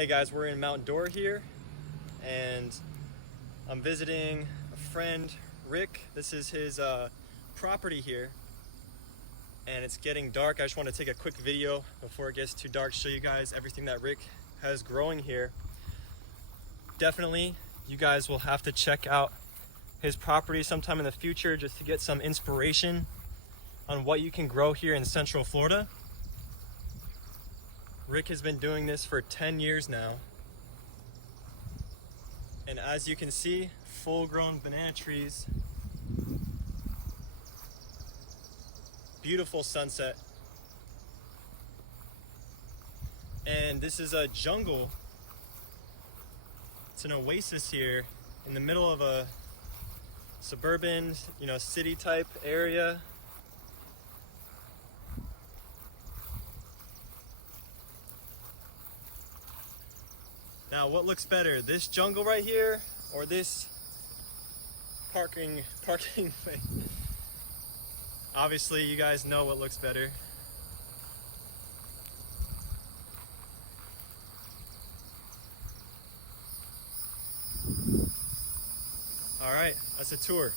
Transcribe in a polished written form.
Hey guys, we're in Mount Dora here, and I'm visiting a friend, Rick. This is his property here, and it's getting dark. I just want to take a quick video before it gets too dark, show you guys everything that Rick has growing here. Definitely, you guys will have to check out his property sometime in the future just to get some inspiration on what you can grow here in Central Florida. Rick has been doing this for 10 years now. And as you can see, full-grown banana trees. Beautiful sunset. And this is a jungle. It's an oasis here in the middle of a suburban, city type area. Now, what looks better, this jungle right here or this parking way? Obviously, you guys know what looks better. All right, that's a tour.